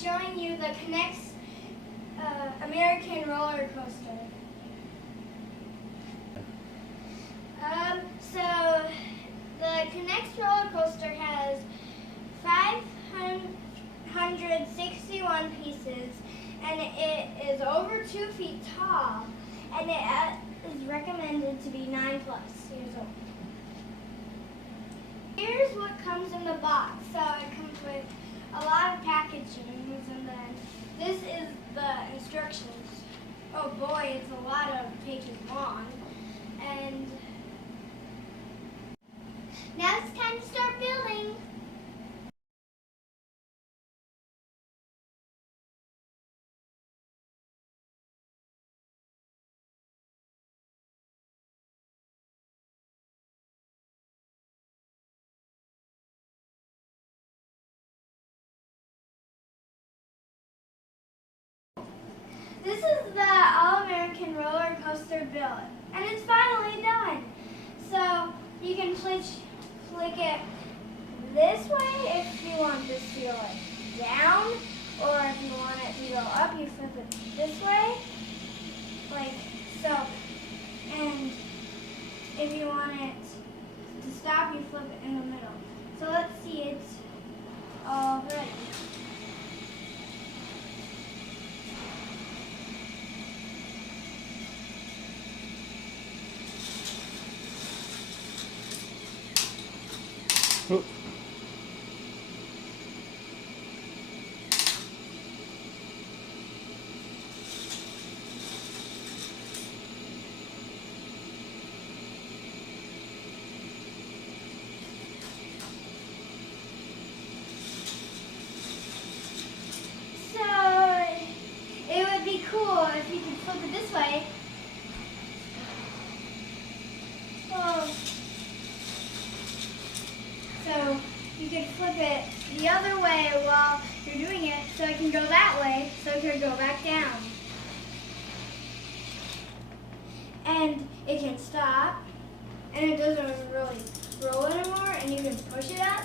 showing you the NEX American roller coaster. So the NEX roller coaster has 561 pieces, and it is over 2 feet tall, and it is recommended to be 9+ years old. Here's what comes in the box. So it comes with a lot of packaging, and then this is the instructions. Oh boy, it's a lot of pages long. And now it's time to start building. This is the All-American roller coaster built, and it's finally done. So you can flick it this way if you want this to go down, or if you want it to go up, you flip it this way, like so. And if you want it to stop, you flip it in the middle. So let's see, it's all ready. Oh. So it would be cool if you could flip it this way. So you could flip it the other way while you're doing it, so it can go that way, so it can go back down. And it can stop, and it doesn't really roll anymore, and you can push it up.